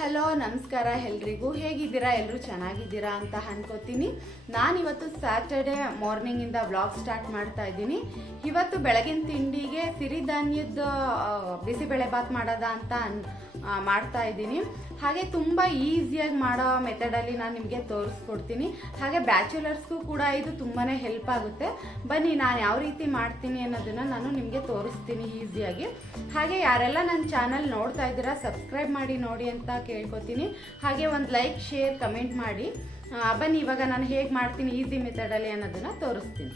Hello ನಮಸ್ಕಾರ ಎಲ್ರಿಗೂ. ಹೇಗಿದ್ದೀರಾ? ಎಲ್ಲರೂ ಚೆನ್ನಾಗಿದ್ದೀರಾ ಅಂತ ಅನ್ಕೋತೀನಿ. ನಾನಿವತ್ತು ಸ್ಯಾಟರ್ಡೆ ಮಾರ್ನಿಂಗಿಂದ ವ್ಲಾಗ್ ಸ್ಟಾರ್ಟ್ ಮಾಡ್ತಾ ಇದ್ದೀನಿ. ಇವತ್ತು ಬೆಳಗಿನ ತಿಂಡಿಗೆ ಸಿರಿಧಾನ್ಯದ ಬಿಸಿಬೇಳೆ ಬಾತ್ ಮಾಡೋದ ಅಂತ ಮಾಡ್ತಾ ಇದ್ದೀನಿ. ಹಾಗೆ ತುಂಬ ಈಸಿಯಾಗಿ ಮಾಡೋ ಮೆಥಡಲ್ಲಿ ನಾನು ನಿಮಗೆ ತೋರಿಸ್ಕೊಡ್ತೀನಿ. ಹಾಗೆ ಬ್ಯಾಚುಲರ್ಸ್ಗೂ ಕೂಡ ಇದು ತುಂಬಾ ಹೆಲ್ಪ್ ಆಗುತ್ತೆ. ಬನ್ನಿ ನಾನು ಯಾವ ರೀತಿ ಮಾಡ್ತೀನಿ ಅನ್ನೋದನ್ನು ನಾನು ನಿಮಗೆ ತೋರಿಸ್ತೀನಿ ಈಸಿಯಾಗಿ. ಹಾಗೆ ಯಾರೆಲ್ಲ ನನ್ನ ಚಾನಲ್ ನೋಡ್ತಾ ಇದ್ದೀರಾ ಸಬ್ಸ್ಕ್ರೈಬ್ ಮಾಡಿ ನೋಡಿ ಅಂತ ಕೇಳ್ಕೊತೀನಿ. ಹಾಗೆ ಒಂದು ಲೈಕ್ ಶೇರ್ ಕಮೆಂಟ್ ಮಾಡಿ. ಬನ್ನಿ ಇವಾಗ ನಾನು ಹೇಗೆ ಮಾಡ್ತೀನಿ ಈಸಿ ಮೆಥಡಲ್ಲಿ ಅನ್ನೋದನ್ನು ತೋರಿಸ್ತೀನಿ.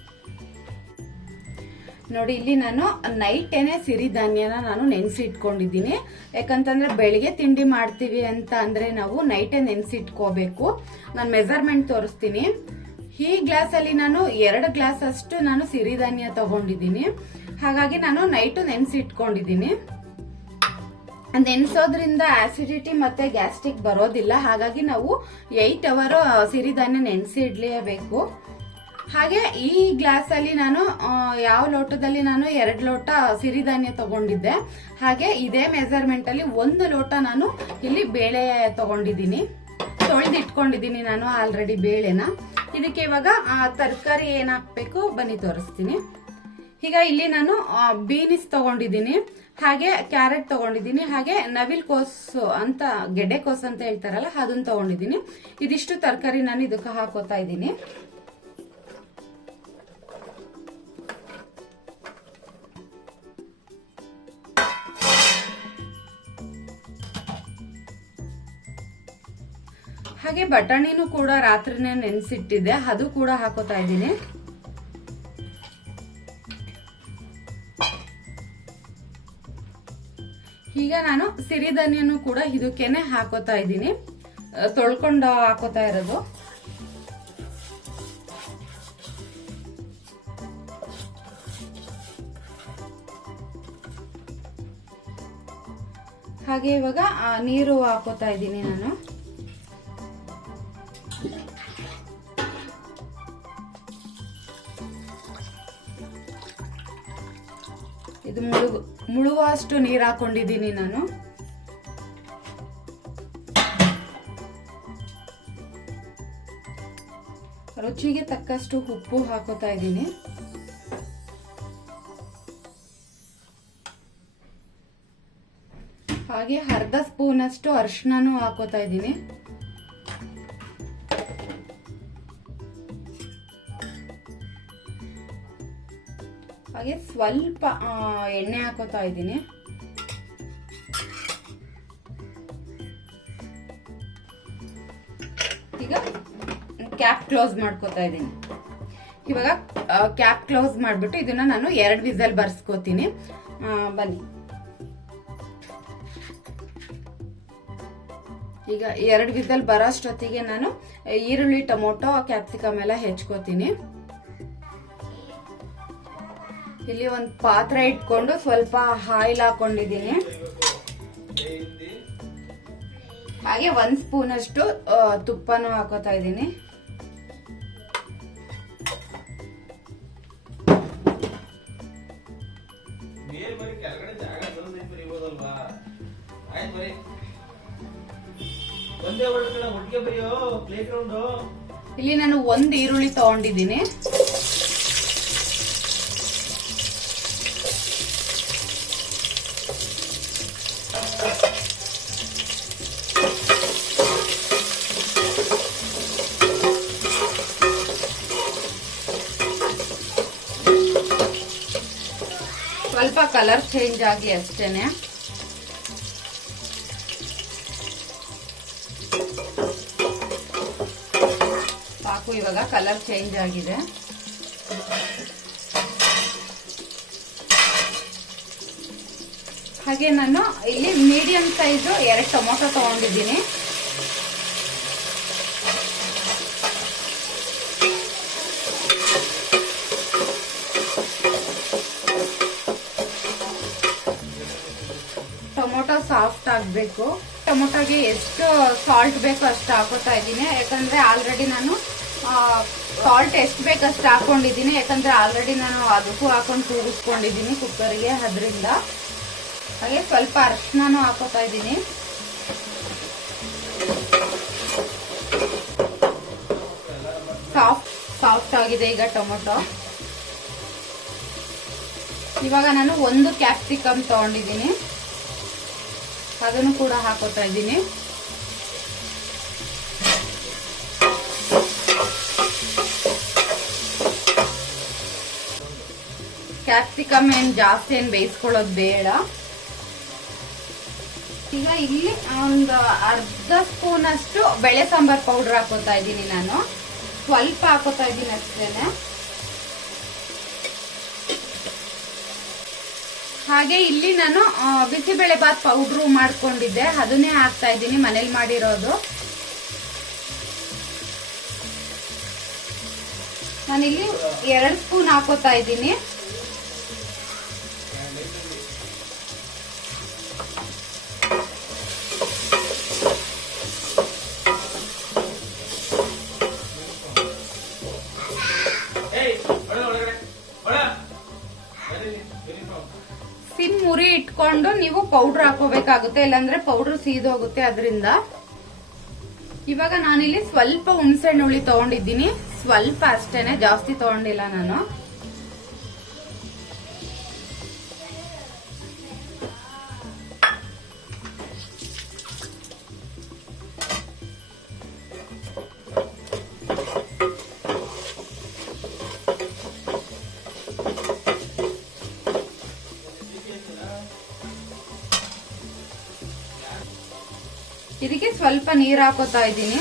ನೋಡಿ, ಇಲ್ಲಿ ನಾನು ನೈಟೇನೆ ಸಿರಿಧಾನ್ಯನ ನಾನು ನೆನೆಸಿಟ್ಕೊಂಡಿದ್ದೀನಿ. ಯಾಕಂತಂದ್ರೆ ಬೆಳಿಗ್ಗೆ ತಿಂಡಿ ಮಾಡ್ತೀವಿ ಅಂತ ಅಂದ್ರೆ ನಾವು ನೈಟೇ ನೆನೆಸಿಟ್ಕೋಬೇಕು. ನಾನು ಮೆಜರ್ಮೆಂಟ್ ತೋರಿಸ್ತೀನಿ. ಈ ಗ್ಲಾಸಲ್ಲಿ ನಾನು 2 ಗ್ಲಾಸ್ ಅಷ್ಟು ನಾನು ಸಿರಿಧಾನ್ಯ ತಗೊಂಡಿದ್ದೀನಿ. ಹಾಗಾಗಿ ನಾನು ನೈಟು ನೆನೆಸಿಟ್ಕೊಂಡಿದ್ದೀನಿ. ನೆನೆಸೋದ್ರಿಂದ ಆಸಿಡಿಟಿ ಮತ್ತೆ ಗ್ಯಾಸ್ಟ್ರಿಕ್ ಬರೋದಿಲ್ಲ. ಹಾಗಾಗಿ ನಾವು 8 ಅವರ್ ಸಿರಿಧಾನ್ಯ ನೆನೆಸಿಡ್ಲೇಬೇಕು. ಹಾಗೆ ಈ ಗ್ಲಾಸ್ ಅಲ್ಲಿ ನಾನು ಯಾವ ಲೋಟದಲ್ಲಿ ನಾನು 2 ಲೋಟ ಸಿರಿಧಾನ್ಯ ತಗೊಂಡಿದ್ದೆ. ಹಾಗೆ ಇದೇ ಮೆಜರ್ಮೆಂಟ್ ಅಲ್ಲಿ 1 ಲೋಟ ನಾನು ಇಲ್ಲಿ ಬೇಳೆ ತಗೊಂಡಿದ್ದೀನಿ. ತೊಳೆದಿಟ್ಕೊಂಡಿದ್ದೀನಿ ನಾನು ಆಲ್ರೆಡಿ ಬೇಳೆನ. ಇದಕ್ಕೆ ಇವಾಗ ತರಕಾರಿ ಏನ್ ಹಾಕ್ಬೇಕು ಬನ್ನಿ ತೋರಿಸ್ತೀನಿ. ಈಗ ಇಲ್ಲಿ ನಾನು ಬೀನ್ಸ್ ತಗೊಂಡಿದ್ದೀನಿ, ಹಾಗೆ ಕ್ಯಾರೆಟ್ ತಗೊಂಡಿದ್ದೀನಿ, ಹಾಗೆ ನವಿಲ್ ಕೋಸು ಅಂತ ಗೆಡ್ಡೆಕೋಸು ಅಂತ ಹೇಳ್ತಾರಲ್ಲ ಅದನ್ನ ತಗೊಂಡಿದ್ದೀನಿ. ಇದಿಷ್ಟು ತರಕಾರಿ ನಾನು ಇದಕ್ಕೆ ಹಾಕೋತಾ ಇದ್ದೀನಿ. ಹಾಗೆ ಬಟಾಣಿನೂ ಕೂಡ ರಾತ್ರಿನೇ ನೆನೆಸಿಟ್ಟಿದ್ದೆ, ಅದು ಕೂಡ ಹಾಕೋತಾ ಇದ್ದೀನಿ. ಈಗ ನಾನು ಸಿರಿಧಾನ್ಯನೂ ಕೂಡ ಇದಕ್ಕೇನೆ ಹಾಕೋತಾ ಇದ್ದೀನಿ. ತೊಳ್ಕೊಂಡು ಹಾಕೋತಾ ಇರೋದು. ಹಾಗೆ ಇವಾಗ ನೀರು ಹಾಕೋತಾ ಇದ್ದೀನಿ ನಾನು. ಇದು ಮುಳುಗುವಷ್ಟು ನೀರು ಹಾಕೊಂಡಿದ್ದೀನಿ ನಾನು. ರುಚಿಗೆ ತಕ್ಕಷ್ಟು ಉಪ್ಪು ಹಾಕೋತಾ ಇದ್ದೀನಿ. ಹಾಗೆ ಅರ್ಧ ಸ್ಪೂನ್ ಅಷ್ಟು ಅರಿಶಿನನೂ ಹಾಕೋತಾ ಇದ್ದೀನಿ. ಹಾಗೆ ಸ್ವಲ್ಪ ಎಣ್ಣೆ ಹಾಕೋತಾ ಇದ್ದೀನಿ. ಈಗ ಕ್ಯಾಪ್ ಕ್ಲೋಸ್ ಮಾಡ್ಕೋತಾ ಇದ್ದೀನಿ. ಇವಾಗ ಕ್ಯಾಪ್ ಕ್ಲೋಸ್ ಮಾಡ್ಬಿಟ್ಟು ಇದನ್ನ ನಾನು 2 ವಿಸಲ್ ಬರ್ಸ್ಕೋತೀನಿ. ಬನ್ನಿ, ಈಗ 2 ವಿಸಲ್ ಬರೋಷ್ಟೊತ್ತಿಗೆ ನಾನು ಈರುಳ್ಳಿ, ಟೊಮೊಟೊ, ಕ್ಯಾಪ್ಸಿಕಮ್ ಎಲ್ಲ ಹೆಚ್ಕೋತೀನಿ. ಇಲ್ಲಿ ಒಂದು ಪಾತ್ರೆ ಇಟ್ಕೊಂಡು ಸ್ವಲ್ಪ ಆಯಿಲ್ ಹಾಕೊಂಡಿದ್ದೀನಿ. ಹಾಗೆ 1 ಸ್ಪೂನ್ ಅಷ್ಟು ತುಪ್ಪನೂ ಹಾಕೋತಾ ಇದ್ದೀನಿ. ಇಲ್ಲಿ ನಾನು 1 ಈರುಳ್ಳಿ ತಗೊಂಡಿದ್ದೀನಿ. ಸ್ವಲ್ಪ ಕಲರ್ ಚೇಂಜ್ ಆಗಿ ಅಷ್ಟೇನೆ. ಸಾಕು, ಇವಾಗ ಕಲರ್ ಚೇಂಜ್ ಆಗಿದೆ. ಹಾಗೆ ನಾನು ಇಲ್ಲಿ ಮೀಡಿಯಂ ಸೈಜು 2 ಟೊಮೊಟೊ ತಗೊಂಡಿದ್ದೀನಿ. ಟೊಮೊಟೊ ಸಾಫ್ಟ್ ಆಗಬೇಕು. ಟೊಮೊಟೊಗೆ ಎಷ್ಟು ಸಾಲ್ಟ್ ಬೇಕೋ ಅಷ್ಟು ಹಾಕೋತಾ ಇದ್ದೀನಿ. ಯಾಕಂದ್ರೆ ಆಲ್ರೆಡಿ ನಾನು ಸಾಲ್ಟ್ ಎಷ್ಟು ಬೇಕಷ್ಟು ಹಾಕೊಂಡಿದ್ದೀನಿ. ಯಾಕಂದ್ರೆ ಆಲ್ರೆಡಿ ನಾನು ಅದಕ್ಕೂ ಹಾಕೊಂಡು ಕೂಗಿಸ್ಕೊಂಡಿದ್ದೀನಿ ಕುಕ್ಕರ್ಗೆ, ಅದರಿಂದ. ಹಾಗೆ ಸ್ವಲ್ಪ ಅರಿಶಿನನೂ ಹಾಕೋತಾ ಇದ್ದೀನಿ. ಆಗಿದೆ ಈಗ ಟೊಮೊಟೊ. ಇವಾಗ ನಾನು 1 ಕ್ಯಾಪ್ಸಿಕಮ್ ತಗೊಂಡಿದ್ದೀನಿ, ಅದನ್ನು ಕೂಡ ಹಾಕೋತಾ ಇದ್ದೀನಿ. ಕ್ಯಾಪ್ಸಿಕಮ್ ಜಾಸ್ತಿ ಬೇಯಿಸ್ಕೊಳ್ಳೋದು ಬೇಡ. ಈಗ ಇಲ್ಲಿ ಒಂದು ಅರ್ಧ ಸ್ಪೂನ್ ಅಷ್ಟು ಬೇಳೆ ಸಾಂಬಾರ್ ಪೌಡರ್ ಹಾಕೋತಾ ಇದ್ದೀನಿ. ನಾನು ಸ್ವಲ್ಪ ಹಾಕೋತಾ ಇದ್ದೀನಿ ಅಷ್ಟೇನೆ. ಹಾಗೆ ಇಲ್ಲಿ ನಾನು ಬಿಸಿಬೇಳೆ ಬಾತ್ ಪೌಡ್ರು ಮಾಡ್ಕೊಂಡಿದ್ದೆ, ಅದನ್ನೇ ಹಾಕ್ತಾ ಇದ್ದೀನಿ, ಮನೇಲಿ ಮಾಡಿರೋದು. ನಾನಿಲ್ಲಿ 2 ಸ್ಪೂನ್ ಹಾಕೋತಾ ಇದ್ದೀನಿ. ಸಿಮ್ ಉರಿ ಇಟ್ಕೊಂಡು ನೀವು ಪೌಡರ್ ಹಾಕೋಬೇಕಾಗುತ್ತೆ, ಇಲ್ಲಾಂದ್ರೆ ಪೌಡರ್ ಸೀದೋಗುತ್ತೆ ಅದರಿಂದ. ಇವಾಗ ನಾನಿಲ್ಲಿ ಸ್ವಲ್ಪ ಹುಣಸೆಹಣ್ಣು ಹುಳಿ ತಗೊಂಡಿದ್ದೀನಿ, ಸ್ವಲ್ಪ ಅಷ್ಟೇನೆ, ಜಾಸ್ತಿ ತಗೊಂಡಿಲ್ಲ ನಾನು. ಇದಕ್ಕೆ ಸ್ವಲ್ಪ ನೀರು ಹಾಕೋತಾ ಇದ್ದೀನಿ.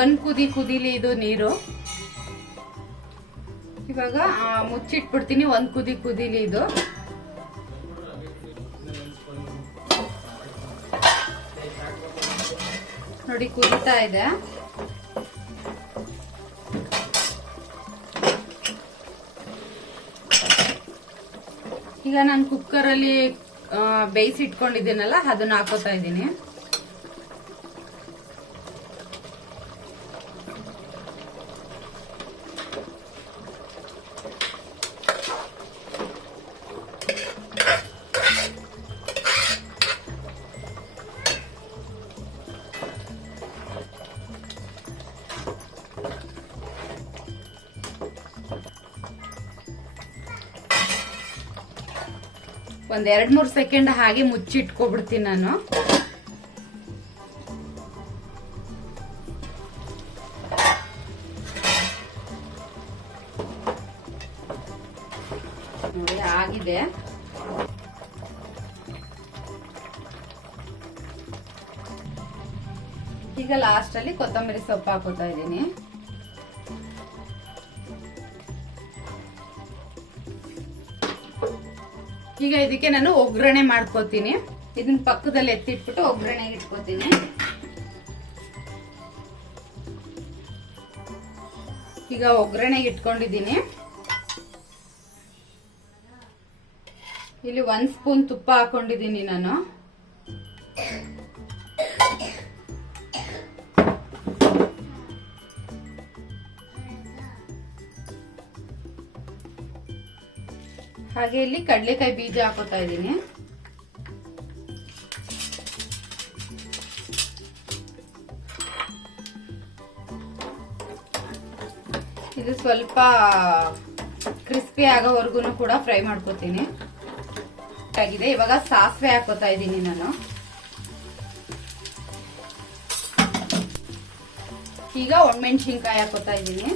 ಒಂದ್ ಕುದಿಲಿ ಇದು ನೀರು. ಇವಾಗ ಮುಚ್ಚಿಟ್ಬಿಡ್ತೀನಿ, 1 ಕುದಿಲಿ ಇದು. ನೋಡಿ ಕುದಿತಾ ಇದೆ. ಈಗ ನಾನು ಕುಕ್ಕರ್ ಅಲ್ಲಿ ಬೇಯಿಸಿಟ್ಕೊಂಡಿದ್ದೀನಲ್ಲ, ಅದನ್ನ ಹಾಕೋತಾ ಇದ್ದೀನಿ. ಒಂದ್ 2-3 ಸೆಕೆಂಡ್ ಹಾಗೆ ಮುಚ್ಚಿಟ್ಕೊಬಿಡ್ತೀನಿ ನಾನು. ನೋಡಿ ಆಗಿದೆ. ಈಗ ಲಾಸ್ಟ್ ಅಲ್ಲಿ ಕೊತ್ತಂಬರಿ ಸೊಪ್ಪು ಹಾಕೋತಾ ಇದ್ದೀನಿ. ಈಗ ಇದಕ್ಕೆ ನಾನು ಒಗ್ಗರಣೆ ಮಾಡ್ಕೋತೀನಿ. ಇದನ್ನ ಪಕ್ಕದಲ್ಲಿ ಎತ್ತಿಟ್ಬಿಟ್ಟು ಒಗ್ಗರಣೆಗೆ ಇಟ್ಕೋತೀನಿ. ಈಗ ಒಗ್ಗರಣೆಗೆ ಇಟ್ಕೊಂಡಿದ್ದೀನಿ. ಇಲ್ಲಿ 1 ಸ್ಪೂನ್ ತುಪ್ಪ ಹಾಕೊಂಡಿದ್ದೀನಿ ನಾನು. ಹಾಗೆ ಇಲ್ಲಿ ಕಡಲೆಕಾಯಿ ಬೀಜ ಹಾಕೋತಾ ಇದ್ದೀನಿ. ಇದು ಸ್ವಲ್ಪ ಕ್ರಿಸ್ಪಿ ಆಗೋವರೆಗೂ ಕೂಡ ಫ್ರೈ ಮಾಡ್ಕೋತೀನಿ. ಆಗಿದೆ. ಇವಾಗ ಸಾಸಿವೆ ಹಾಕೋತಾ ಇದ್ದೀನಿ ನಾನು. ಈಗ ಒಣಮೆಣಸಿನ್ಕಾಯಿ ಹಾಕೋತಾ ಇದ್ದೀನಿ.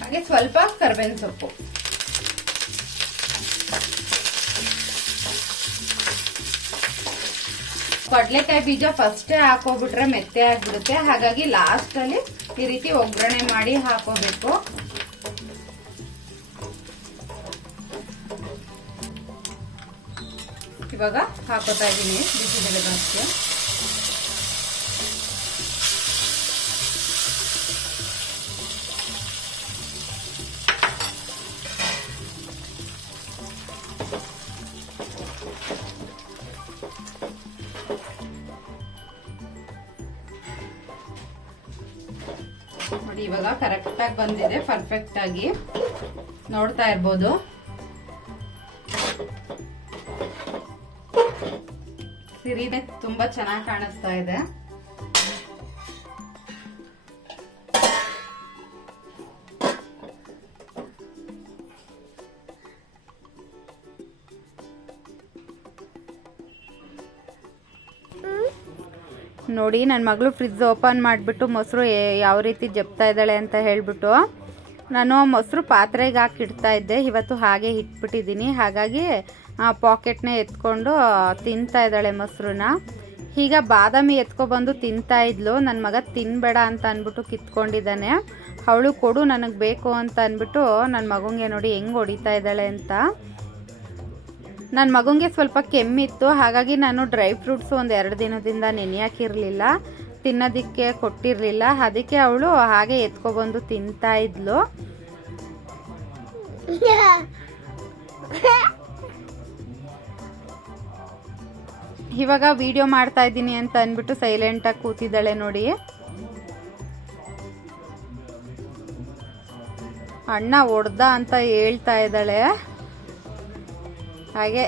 ಹಾಗೆ ಸ್ವಲ್ಪ ಕರಿಬೇವಿನ ಸೊಪ್ಪು. ಕಡಲೆಕಾಯಿ ಬೀಜ ಫಸ್ಟೇ ಹಾಕೋಬಿಟ್ರೆ ಮೆತ್ತೆ ಆಗ್ಬಿಡುತ್ತೆ. ಹಾಗಾಗಿ ಲಾಸ್ಟ್ ಅಲ್ಲಿ ಈ ರೀತಿ ಒಗ್ಗರಣೆ ಮಾಡಿ ಹಾಕೋಬೇಕು. ಇವಾಗ ಹಾಕೋತಾ ಇದ್ದೀನಿ ಬಿಸಿಬೇಳೆ ಬಾತ್ಗೆ. ನೋಡಿ ಇವಾಗ ಕರೆಕ್ಟಾಗಿ ಬಂದಿದೆ, ಪರ್ಫೆಕ್ಟ್ ಆಗಿ ನೋಡ್ತಾ ಇರ್ಬೋದು. ಸಿರಿನೇ ತುಂಬಾ ಚೆನ್ನಾಗಿ ಕಾಣಿಸ್ತಾ ಇದೆ. ನೋಡಿ ನನ್ನ ಮಗಳು ಫ್ರಿಜ್ ಓಪನ್ ಮಾಡಿಬಿಟ್ಟು ಮೊಸರು ಯಾವ ರೀತಿ ಜಪ್ತಾ ಇದ್ದಾಳೆ ಅಂತ ಹೇಳಿಬಿಟ್ಟು ನಾನು ಮೊಸರು ಪಾತ್ರೆಗೆ ಹಾಕಿ ಇಡ್ತಾ ಇದ್ದೆ. ಇವತ್ತು ಹಾಗೆ ಇಟ್ಬಿಟ್ಟಿದ್ದೀನಿ. ಹಾಗಾಗಿ ಪಾಕೆಟ್ನೇ ಎತ್ಕೊಂಡು ತಿಂತಾ ಇದ್ದಾಳೆ ಮೊಸರನ್ನ. ಈಗ ಬಾದಾಮಿ ಎತ್ಕೊಬಂದು ತಿಂತಾ ಇದ್ಲು. ನನ್ನ ಮಗ ತಿನ್ನಬೇಡ ಅಂತ ಅಂದ್ಬಿಟ್ಟು ಕಿತ್ಕೊಂಡಿದ್ದಾನೆ. ಅವಳು ಕೊಡು ನನಗೆ ಬೇಕು ಅಂತ ಅಂದ್ಬಿಟ್ಟು ನನ್ನ ಮಗುಂಗೆ ನೋಡಿ ಹೆಂಗೆ ಹೊಡಿತಾ ಇದ್ದಾಳೆ ಅಂತ. ನನ್ನ ಮಗುಂಗೆ ಸ್ವಲ್ಪ ಕೆಮ್ಮಿತ್ತು, ಹಾಗಾಗಿ ನಾನು ಡ್ರೈ ಫ್ರೂಟ್ಸು ಒಂದು 2 ದಿನದಿಂದ ನೆನೆಯಾಕಿರಲಿಲ್ಲ, ತಿನ್ನೋದಕ್ಕೆ ಕೊಟ್ಟಿರಲಿಲ್ಲ. ಅದಕ್ಕೆ ಅವಳು ಹಾಗೆ ಎತ್ಕೊಬಂದು ತಿಂತಾ ಇದ್ಲು. ಇವಾಗ ವಿಡಿಯೋ ಮಾಡ್ತಾ ಇದ್ದೀನಿ ಅಂತ ಅಂದ್ಬಿಟ್ಟು ಸೈಲೆಂಟಾಗಿ ಕೂತಿದ್ದಾಳೆ ನೋಡಿ. ಅಣ್ಣ ಹೊಡ್ದ ಅಂತ ಹೇಳ್ತಾ ಇದ್ದಾಳೆ. ಹಾಗೆ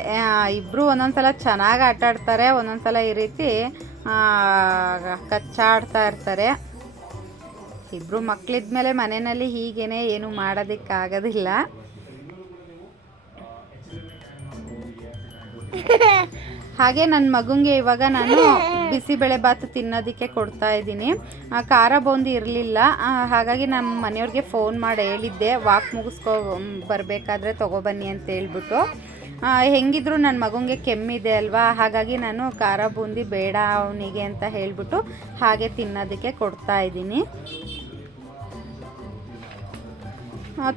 ಇಬ್ಬರು ಒಂದೊಂದ್ಸಲ ಚೆನ್ನಾಗಿ ಆಟ ಆಡ್ತಾರೆ, ಒಂದೊಂದ್ಸಲ ಈ ರೀತಿ ಕಚ್ಚಾಡ್ತಾ ಇರ್ತಾರೆ. ಇಬ್ಬರು ಮಕ್ಕಳಿದ್ಮೇಲೆ ಮನೆಯಲ್ಲಿ ಹೀಗೇನೆ ಏನು ಮಾಡೋದಕ್ಕಾಗೋದಿಲ್ಲ. ಹಾಗೆ ನನ್ನ ಮಗುಂಗೆ ಇವಾಗ ನಾನು ಬಿಸಿಬೇಳೆ ಬಾತು ತಿನ್ನೋದಕ್ಕೆ ಕೊಡ್ತಾ ಇದ್ದೀನಿ. ಖಾರ ಬೂಂದಿ ಇರಲಿಲ್ಲ, ಹಾಗಾಗಿ ನಮ್ಮ ಮನೆಯವ್ರಿಗೆ ಫೋನ್ ಮಾಡಿ ಹೇಳಿದ್ದೆ ವಾಕ್ ಮುಗಿಸ್ಕೊ ಬರಬೇಕಾದ್ರೆ ತೊಗೊಬನ್ನಿ ಅಂತ ಹೇಳ್ಬಿಟ್ಟು. ಹೆಂಗಿದ್ರು ನನ್ನ ಮಗುಂಗೆ ಕೆಮ್ಮಿದೆ ಅಲ್ವಾ, ಹಾಗಾಗಿ ನಾನು ಖಾರ ಬೂಂದಿ ಬೇಡ ಅವನಿಗೆ ಅಂತ ಹೇಳಿಬಿಟ್ಟು ಹಾಗೆ ತಿನ್ನೋದಕ್ಕೆ ಕೊಡ್ತಾ ಇದ್ದೀನಿ.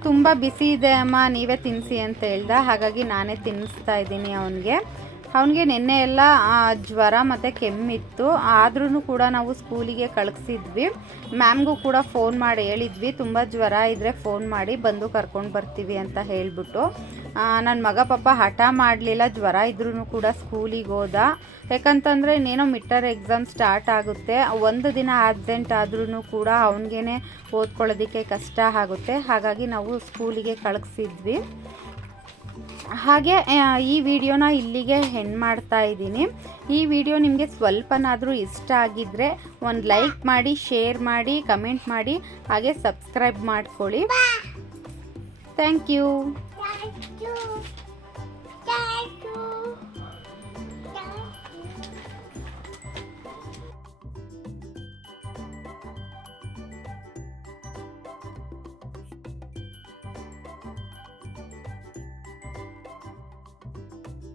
ತುಂಬ ಬಿಸಿ ಇದೆ ಅಮ್ಮ, ನೀವೇ ತಿನ್ನಿಸಿ ಅಂತ ಹೇಳ್ದ. ಹಾಗಾಗಿ ನಾನೇ ತಿನ್ನಿಸ್ತಾ ಇದ್ದೀನಿ ಅವನಿಗೆ ನಿನ್ನೆ ಎಲ್ಲ ಜ್ವರ ಮತ್ತು ಕೆಮ್ಮಿತ್ತು. ಆದ್ರೂ ಕೂಡ ನಾವು ಸ್ಕೂಲಿಗೆ ಕಳಿಸಿದ್ವಿ. ಮ್ಯಾಮ್ಗೂ ಕೂಡ ಫೋನ್ ಮಾಡಿ ಹೇಳಿದ್ವಿ, ತುಂಬ ಜ್ವರ ಇದ್ದರೆ ಫೋನ್ ಮಾಡಿ ಬಂದು ಕರ್ಕೊಂಡು ಬರ್ತೀವಿ ಅಂತ ಹೇಳಿಬಿಟ್ಟು. ನನ್ನ ಮಗ ಪಾಪ ಹಠ ಮಾಡಲಿಲ್ಲ, ಜ್ವರ ಇದ್ರೂ ಕೂಡ ಸ್ಕೂಲಿಗೆ ಹೋದ. ಯಾಕಂತಂದರೆ ಇನ್ನೇನೋ ಮಿಟ್ಟರ್ ಎಕ್ಸಾಮ್ ಸ್ಟಾರ್ಟ್ ಆಗುತ್ತೆ, ಒಂದು ದಿನ ಆಬ್ಸೆಂಟ್ ಆದ್ರೂ ಕೂಡ ಅವನಿಗೇ ಓದ್ಕೊಳ್ಳೋದಕ್ಕೆ ಕಷ್ಟ ಆಗುತ್ತೆ. ಹಾಗಾಗಿ ನಾವು ಸ್ಕೂಲಿಗೆ ಕಳಿಸಿದ್ವಿ. ಹಾಗೆ ಈ ವಿಡಿಯೋನ ಇಲ್ಲಿಗೆ ಎಂಡ್ ಮಾಡ್ತಾ ಇದ್ದೀನಿ. ಈ ವಿಡಿಯೋ ನಿಮಗೆ ಸ್ವಲ್ಪನಾದರೂ ಇಷ್ಟ ಆಗಿದ್ದರೆ ಒಂದು ಲೈಕ್ ಮಾಡಿ, ಶೇರ್ ಮಾಡಿ, ಕಮೆಂಟ್ ಮಾಡಿ, ಹಾಗೆ ಸಬ್ಸ್ಕ್ರೈಬ್ ಮಾಡ್ಕೊಳ್ಳಿ. Thank you.